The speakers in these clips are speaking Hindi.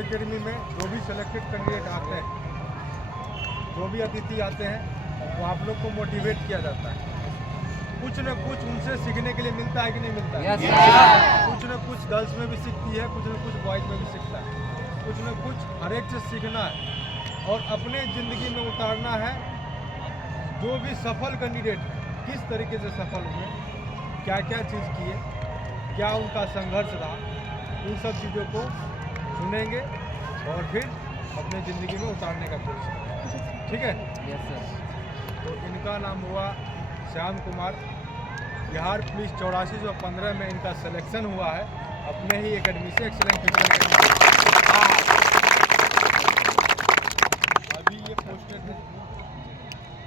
एकेडमी में जो भी सिलेक्टेड कैंडिडेट आते हैं, जो भी अतिथि आते हैं, वो आप लोग को मोटिवेट किया जाता है। कुछ न कुछ उनसे सीखने के लिए मिलता है कि नहीं मिलता है? कुछ न कुछ गर्ल्स में भी सीखती है, कुछ न कुछ बॉयज़ में भी सीखता है। कुछ न कुछ हर एक चीज़ सीखना है और अपने ज़िंदगी में उतारना है। जो भी सफल कैंडिडेट है किस तरीके से सफल हुए, क्या क्या चीज़ किए, क्या उनका संघर्ष रहा, उन सब चीज़ों को सुनेंगे और फिर अपने ज़िंदगी में उतारने का कोशिश करेंगे। ठीक है? Yes sir. तो इनका नाम हुआ श्याम कुमार। बिहार पुलिस 8415 में इनका सिलेक्शन हुआ है अपने ही एकेडमी से, एक्सीलेंट फिजिकल एकेडमी।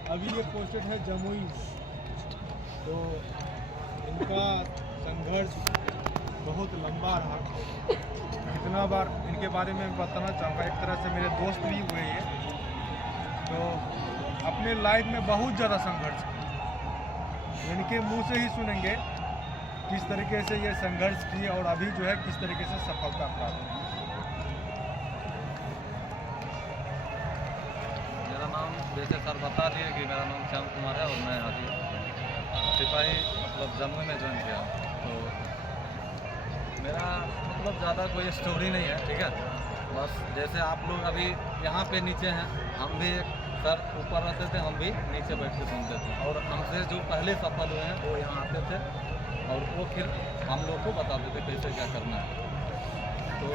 अभी ये पोस्टेड है जमुई में। तो इनका संघर्ष बहुत लंबा रहा। इतना बार इनके बारे में बताना चाहूँगा, एक तरह से मेरे दोस्त भी हुए ये। तो अपने लाइफ में बहुत ज़्यादा संघर्ष किया। इनके मुंह से ही सुनेंगे किस तरीके से ये संघर्ष किए और अभी जो है किस तरीके से सफलता प्राप्त की। मेरा नाम जैसे सर बता दिए कि मेरा नाम श्याम कुमार है और मैं अभी सिपाही मतलब जम्मू में ज्वाइन किया। तो मेरा मतलब ज़्यादा कोई स्टोरी नहीं है, ठीक है। बस जैसे आप लोग अभी यहाँ पे नीचे हैं, हम भी सर ऊपर रहते थे, हम भी नीचे बैठ के सुनते थे और हमसे जो पहले सफल हुए हैं वो यहाँ आते थे और वो फिर हम लोग को बताते थे कैसे क्या करना है। तो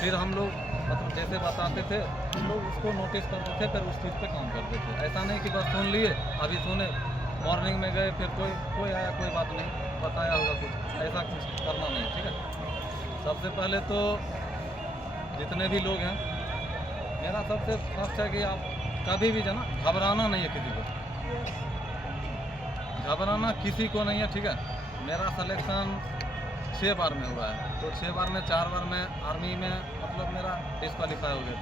फिर हम लोग मतलब जैसे बताते थे हम लोग उसको नोटिस करते थे, फिर उस चीज़ पे काम करते थे। ऐसा नहीं कि बस सुन लिए, अभी सुने, मॉर्निंग में गए, फिर कोई आया, कोई बात नहीं, बताया होगा कुछ, ऐसा कुछ करना नहीं, ठीक है। सबसे पहले तो जितने भी लोग हैं, मेरा सबसे फर्स्ट है कि आप कभी भी जाना घबराना नहीं है किसी को, घबराना किसी को नहीं है, ठीक है। मेरा सिलेक्शन 6 बार में हुआ है, तो 6 बार में 4 बार में आर्मी में मतलब मेरा डिस्क्वालीफाई हो गया,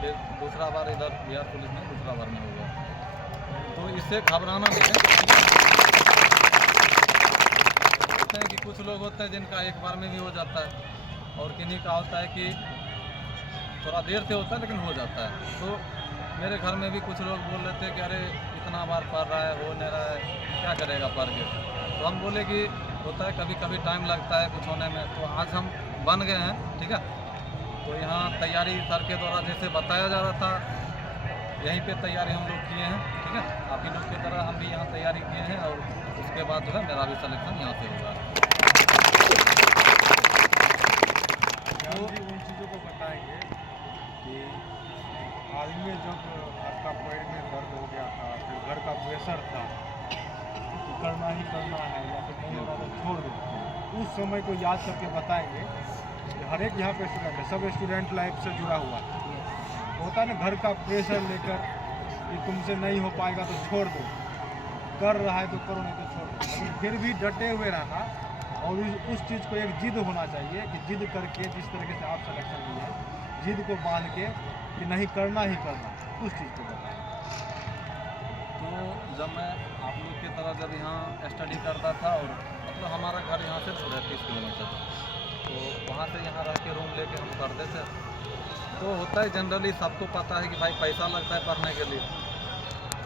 फिर दूसरा बार इधर बिहार पुलिस में दूसरा बार में हो गया। तो इससे घबराना नहीं है। कहते हैं कि कुछ लोग होते हैं जिनका एक बार में भी हो जाता है और किन्हीं का होता है कि थोड़ा देर से होता है लेकिन हो जाता है। तो मेरे घर में भी कुछ लोग बोल रहे थे कि अरे इतना बार पढ़ रहा है, हो नहीं रहा है, क्या करेगा पढ़ के। तो हम बोले कि होता है कभी कभी टाइम लगता है कुछ होने में। तो आज हम बन गए हैं, ठीक है। तो यहाँ तैयारी सर के द्वारा जैसे बताया जा रहा था, यहीं पे तैयारी हम लोग किए हैं, ठीक है। आप ही लोग की तरह हम भी यहाँ तैयारी किए हैं और उसके बाद जो है मेरा भी सिलेक्शन यहाँ से होगा। तो उन चीज़ों को बताएंगे कि आर्मी में जब आपका पैर में दर्द हो गया था, फिर घर का प्रेशर था कि करना ही करना है या फिर नहीं होगा तो छोड़ दो, उस समय को याद करके बताएंगे कि हर एक यहाँ पे स्टूडेंट है, सब स्टूडेंट लाइफ से जुड़ा हुआ है। होता है ना, घर का प्रेशर लेकर कि तुमसे नहीं हो पाएगा तो छोड़ दो, कर रहा है तो करो, नहीं तो छोड़ दो। लेकिन फिर भी डटे हुए रहना और उस चीज़ को एक जिद होना चाहिए कि जिद करके जिस तरीके से आप सिलेक्शन लिए, जिद को बांध के कि नहीं करना ही करना, उस चीज़ को बताएं। तो जब मैं आप लोग की तरह जब यहाँ स्टडी करता था और मतलब हमारा घर यहाँ से 30 किलोमीटर, तो वहाँ से यहाँ रह के रूम लेके हम पढ़ते थे। तो होता है जनरली सबको पता है कि भाई पैसा लगता है पढ़ने के लिए।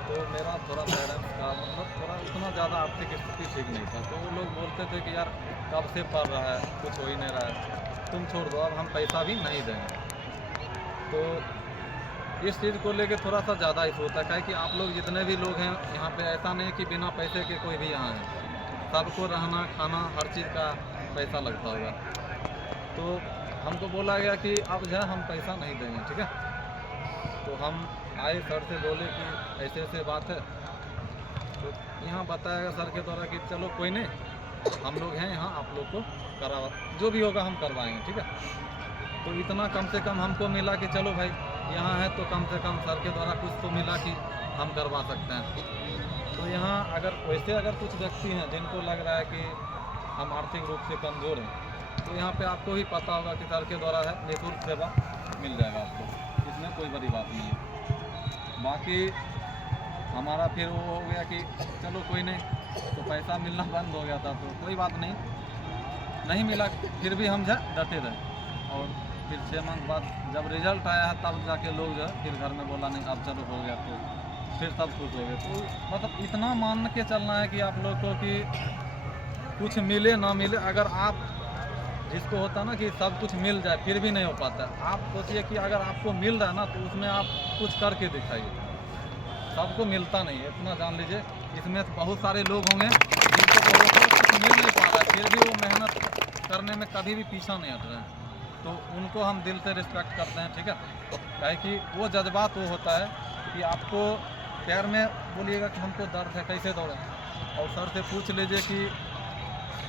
तो मेरा थोड़ा पेरेंट्स का मतलब थोड़ा उतना ज़्यादा आर्थिक स्थिति ठीक नहीं था। तो वो लोग बोलते थे कि यार कब से पढ़ रहा है, कुछ हो ही नहीं रहा है, तुम छोड़ दो, अब हम पैसा भी नहीं देंगे। तो इस चीज़ को लेके थोड़ा सा ज़्यादा इशू होता है कि आप लोग जितने भी लोग हैं यहाँ पे, ऐसा नहीं कि बिना पैसे के कोई भी यहाँ है, सबको रहना खाना हर चीज़ का पैसा लगता होगा। तो हमको बोला गया कि अब जो है हम पैसा नहीं देंगे, ठीक है। तो हम आए, सर से बोले कि ऐसे ऐसे बात है। तो यहाँ बताया गया सर के द्वारा कि चलो कोई नहीं, हम लोग हैं यहाँ, आप लोग को करा जो भी होगा हम करवाएंगे, ठीक है। तो इतना कम से कम हमको मिला कि चलो भाई यहाँ है तो कम से कम सर के द्वारा कुछ तो मिला कि हम करवा सकते हैं। तो यहाँ अगर कुछ व्यक्ति हैं जिनको लग रहा है कि हम आर्थिक रूप से कमज़ोर हैं, तो यहाँ पे आपको भी पता होगा कि सर के द्वारा है निःशुल्क सेवा मिल जाएगा आपको, इसमें कोई बड़ी बात नहीं है। बाकी हमारा फिर वो हो गया कि चलो कोई नहीं, तो पैसा मिलना बंद हो गया था, तो कोई बात नहीं, नहीं मिला, फिर भी हम डटे रहे और फिर 6 मंथ बाद जब रिजल्ट आया है तब जाके लोग जो है फिर घर में बोला नहीं अब चलो हो गया, तो फिर सब खुश हो गए। तो मतलब इतना मान के चलना है कि आप लोग को कि कुछ मिले ना मिले, अगर आप जिसको होता है ना कि सब कुछ मिल जाए फिर भी नहीं हो पाता, आप सोचिए कि अगर आपको मिल रहा है ना तो उसमें आप कुछ करके दिखाइए। सबको मिलता नहीं है, इतना जान लीजिए। इसमें बहुत सारे लोग होंगे जिनको कुछ मिल नहीं पा रहा है फिर भी वो मेहनत करने में कभी भी पीछा नहीं हट रहे हैं, तो उनको हम दिल से रिस्पेक्ट करते हैं, ठीक है। काहे कि वो जज्बात वो होता है कि आपको पैर में बोलिएगा कि हमको दर्द है कैसे दौड़ें, और सर से पूछ लीजिए कि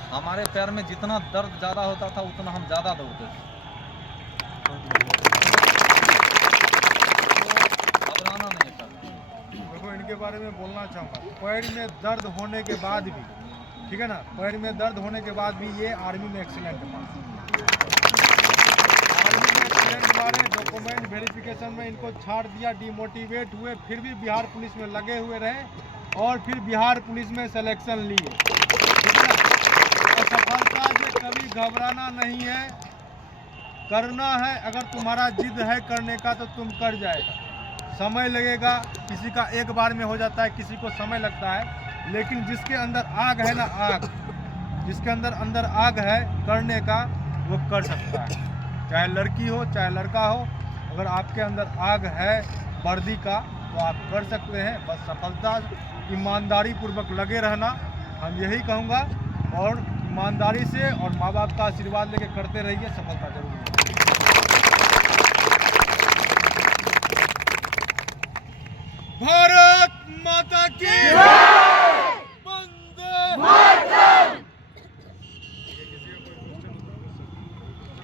हमारे पैर में जितना दर्द ज़्यादा होता था उतना हम ज़्यादा दौड़ते थे। तो घबराना नहीं है सर। देखो इनके बारे में बोलना चाहूँगा, पैर में दर्द होने के बाद भी, ठीक है ना, पैर में दर्द होने के बाद भी ये आर्मी में एक्सीलेंट मारे, आर्मी में एक्सीलेंट मारे, डॉक्यूमेंट वेरिफिकेशन में इनको छाड़ दिया, डिमोटिवेट हुए, फिर भी बिहार पुलिस में लगे हुए रहे और फिर बिहार पुलिस में सिलेक्शन लिए, ठीक है ना। और सफलता से कभी घबराना नहीं है, करना है। अगर तुम्हारा जिद है करने का तो तुम कर जाएगा, समय लगेगा, किसी का एक बार में हो जाता है, किसी को समय लगता है, लेकिन जिसके अंदर आग है ना, आग, जिसके अंदर आग है करने का, वो कर सकता है, चाहे लड़की हो चाहे लड़का हो। अगर आपके अंदर आग है वर्दी का तो आप कर सकते हैं। बस सफलता ईमानदारी पूर्वक लगे रहना, हम यही कहूँगा, और ईमानदारी से और माँ बाप का आशीर्वाद लेके करते रहिए, सफलता जरूर मिलेगी। भारत माता की वंदे मातरम।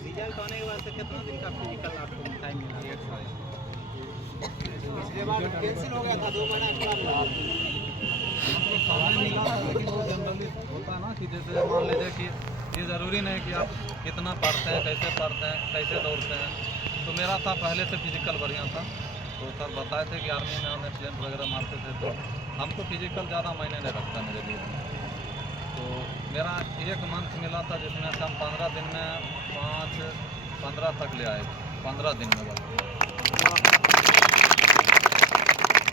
रिजल्ट होने के बाद से कितना दिन का फिजिकल आपको टाइम मिला? पिछले बार कैंसिल हो गया था, 2 महीना मिला था, लेकिन वो जनरली होता है ना कि जैसे मान लीजिए कि ये ज़रूरी नहीं कि आप कितना पढ़ते हैं, कैसे दौड़ते हैं। तो मेरा था पहले से फिजिकल बढ़िया था, तो सर बताए थे कि आर्मी में हम एक्सीलेंट वगैरह मारते थे, तो हमको फिजिकल ज़्यादा मायने नहीं रखता मेरे लिए। तो मेरा 1 मंथ मिला था जिसमें से हम 15 दिन में 5-15 तक ले आए, 15 दिन में बस।